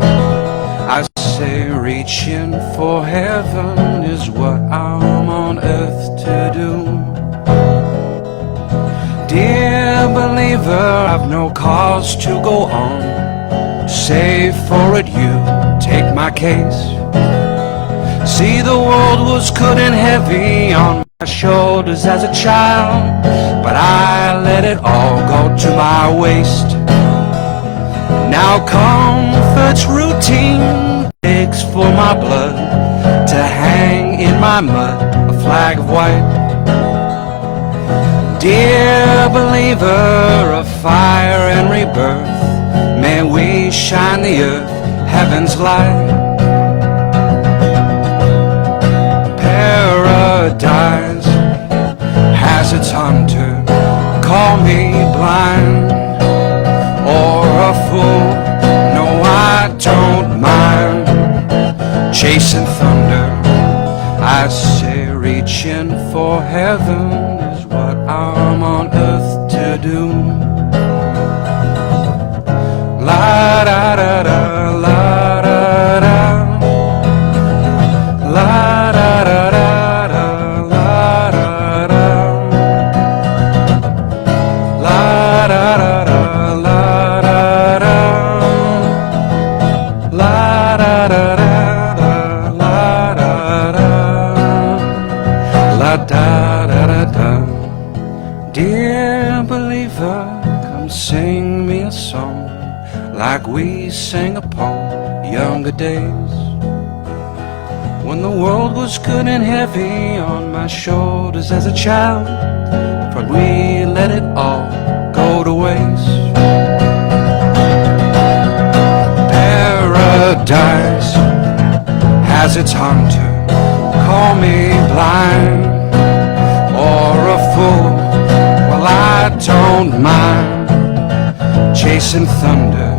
I say reaching for heaven is what I'm on earth to do. Dear believer, I've no cause to go on. Save for it, you take my case. See, the world was good and heavy on my shoulders as a child, but I let it all go to my waist. Now comfort's routine begs for my blood to hang in my mud, a flag of white. Dear believer of fire and rebirth, may we shine the earth, heaven's light. Paradise has its hunter, call me blind or a fool, no I don't mind. Chasing thunder, I say reaching for heaven is what I'm on earth to do. La da da da, la da da, la da da da da, la da da, la da da da, la da da, la da da da, la da da, la da da da. Dear believer, come sing me a song like we sang upon younger days, when the world was good and heavy on my shoulders as a child, but we let it all go to waste. Paradise has its hunter, call me blind or a fool, well I don't mind. Chasing thunder,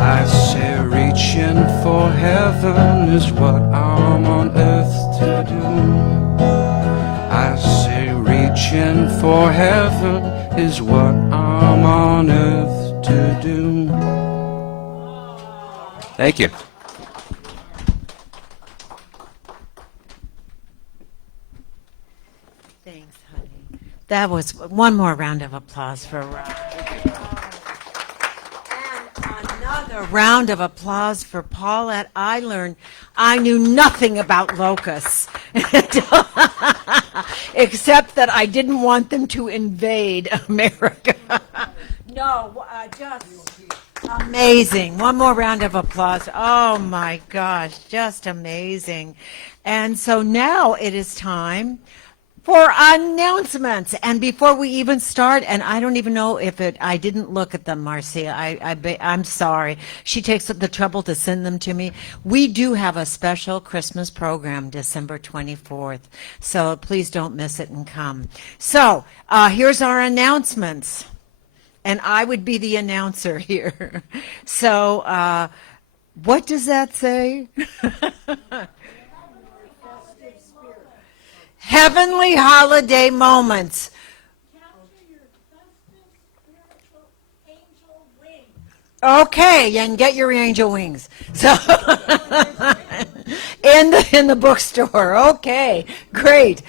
I say reaching for heaven is what I'm on earth to do. I say reaching for heaven is what I'm on earth to do. Thank you. Thanks, honey. That was one more round of applause for Rob. And another round of applause for Paulette. I knew nothing about locusts, except that I didn't want them to invade America. No, just amazing. One more round of applause. Oh my gosh, just amazing. And so now it is time for announcements. And before we even start, and I don't even know if I didn't look at them, Marcia. I'm sorry. She takes the trouble to send them to me. We do have a special Christmas program December 24th. So please don't miss it and come. So here's our announcements. And I would be the announcer here. So what does that say? Heavenly holiday moments. Okay, and get your angel wings. So in the bookstore. Okay, great.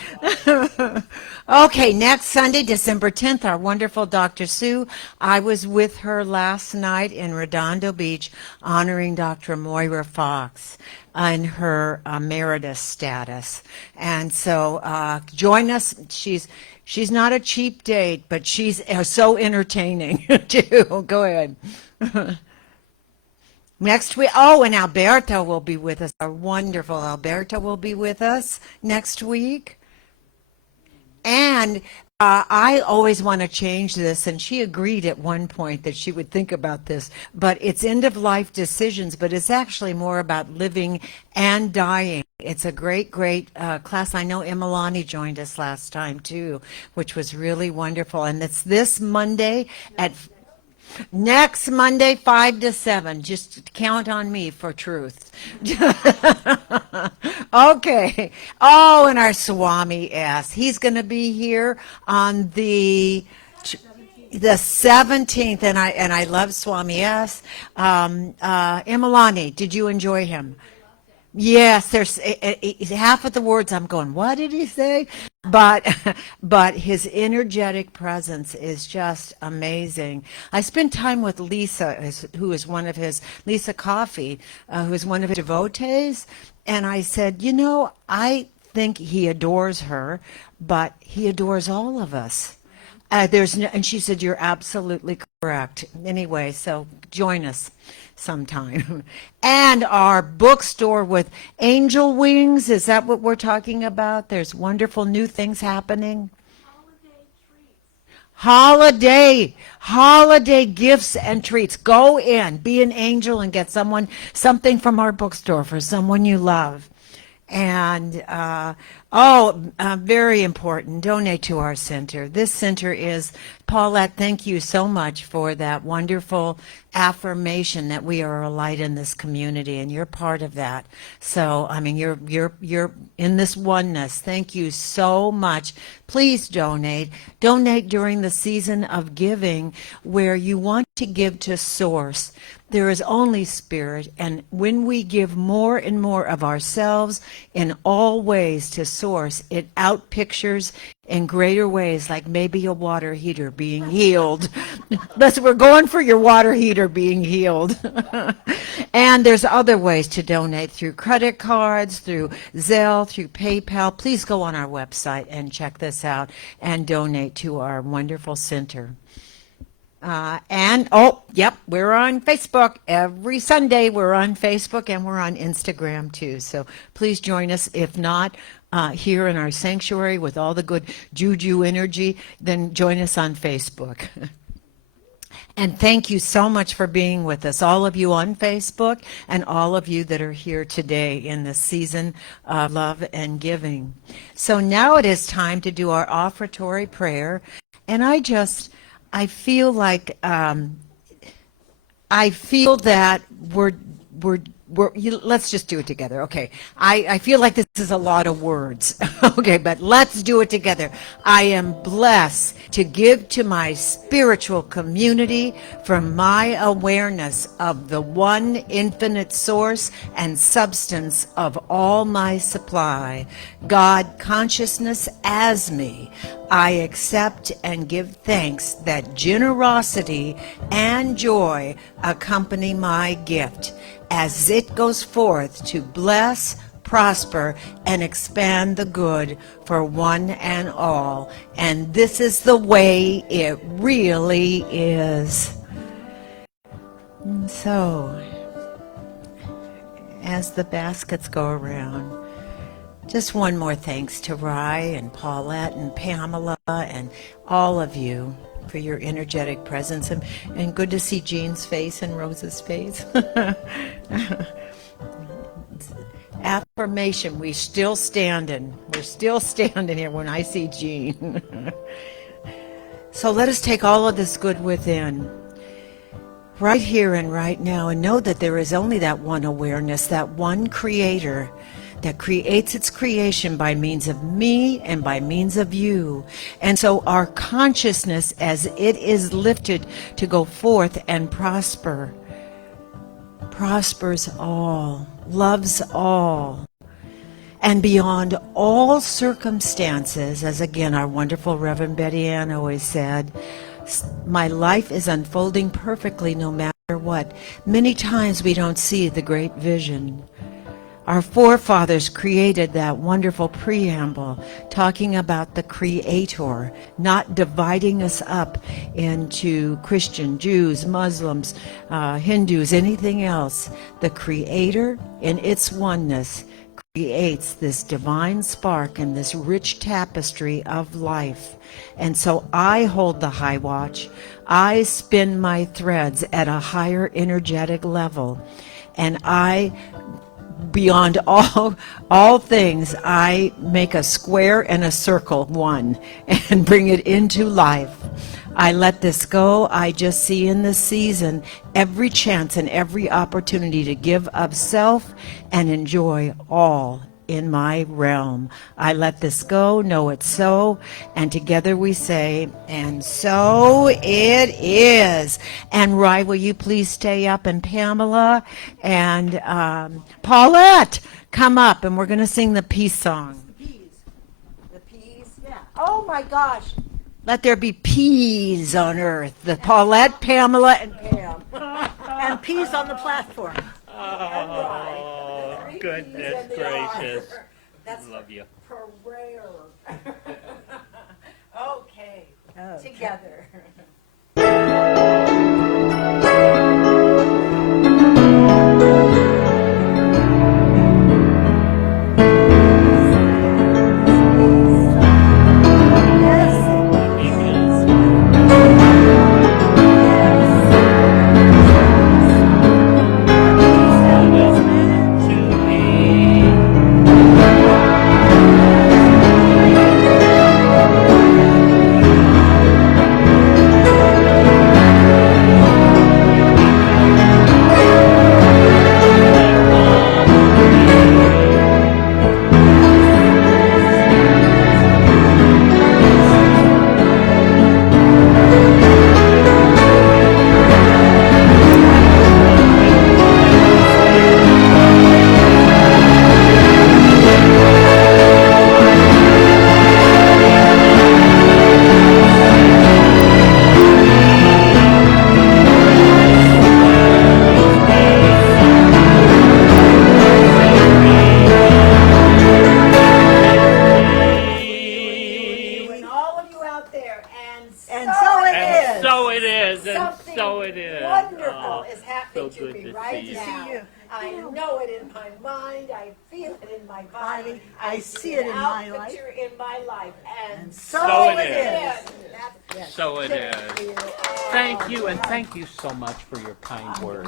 Okay, next Sunday, December 10th, our wonderful Dr. Sue. I was with her last night in Redondo Beach honoring Dr. Moira Fox in her emeritus status. And so join us. She's not a cheap date, but she's so entertaining, too. Go ahead. Next week, and Alberto will be with us. Our wonderful Alberto will be with us next week. And I always want to change this, and she agreed at one point that she would think about this, but it's end-of-life decisions, but it's actually more about living and dying. It's a great, great class. I know Emalani joined us last time, too, which was really wonderful. And it's this Monday next Monday, 5 to 7. Just count on me for truth. Okay. Oh, and our Swami S. He's going to be here on the 17th, and I love Swami S. Emalani, did you enjoy him? Yes, there's half of the words I'm going, what did he say? but but his energetic presence is just amazing. I spent time with Lisa, who is one of his Lisa Coffey, who is one of his devotees, and I said, I think he adores her, but he adores all of us. And she said, "You're absolutely correct." Anyway, so join us sometime. And our bookstore with angel wings, is that what we're talking about? There's wonderful new things happening. Holiday gifts and treats. Go in, be an angel, and get something from our bookstore for someone you love. And very important, donate to our center. This center is, Paulette, thank you so much for that wonderful affirmation that we are a light in this community, and you're part of that. So, you're in this oneness. Thank you so much. Please donate. Donate during the season of giving, where you want to give to Source. There is only Spirit, and when we give more and more of ourselves in all ways to Source, it outpictures in greater ways, like maybe a water heater being healed. We're going for your water heater being healed. And there's other ways to donate, through credit cards, through Zelle, through PayPal. Please go on our website and check this out and donate to our wonderful center. We're on Facebook. Every Sunday we're on Facebook, and we're on Instagram too. So please join us. If not, here in our sanctuary with all the good juju energy, then join us on Facebook. And thank you so much for being with us, all of you on Facebook and all of you that are here today in the season of love and giving. So now it is time to do our offertory prayer. And I feel like that let's just do it together. Okay. I feel like this is a lot of words. Okay, but let's do it together. I am blessed to give to my spiritual community from my awareness of the one infinite source and substance of all my supply, God consciousness as me. I accept and give thanks that generosity and joy accompany my gift as it goes forth to bless, prosper, and expand the good for one and all. And this is the way it really is. And so, as the baskets go around, just one more thanks to Rye and Paulette and Pamela and all of you for your energetic presence, and good to see Jean's face and Rose's face. Affirmation, we're still standing here when I see Jean. So let us take all of this good within, right here and right now, and know that there is only that one awareness, that one creator that creates its creation by means of me and by means of you. And so our consciousness, as it is lifted to go forth and prosper, prospers all, loves all, and beyond all circumstances, as again our wonderful Reverend Betty Ann always said, my life is unfolding perfectly no matter what. Many times we don't see the great vision. Our forefathers created that wonderful preamble talking about the Creator, not dividing us up into Christian, Jews, Muslims, Hindus, anything else. The Creator, in its oneness, creates this divine spark and this rich tapestry of life. And so I hold the high watch. I spin my threads at a higher energetic level. And beyond all things, I make a square and a circle one and bring it into life. I let this go. I just see in this season every chance and every opportunity to give of self and enjoy all in my realm. I let this go, know it's so, and together we say, and so it is. And Rye, will you please stay up, and Pamela and Paulette, come up, and we're going to sing the peace song. The peace. Oh my gosh. Let there be peas on earth. The Paulette, Pamela, and Pam. And peace on the platform. Oh, goodness gracious. That's Love you. prayer. Okay. Together. And all of you out there, and so it is. So it is, and Something so it is. wonderful Oh, is happening so to good me to right see you. now. See you. I know it in my mind. I feel it in my body. I see it in my out life. picture in my life, and so it it is. is. So it is. Thank you, and thank you so much for your kind words.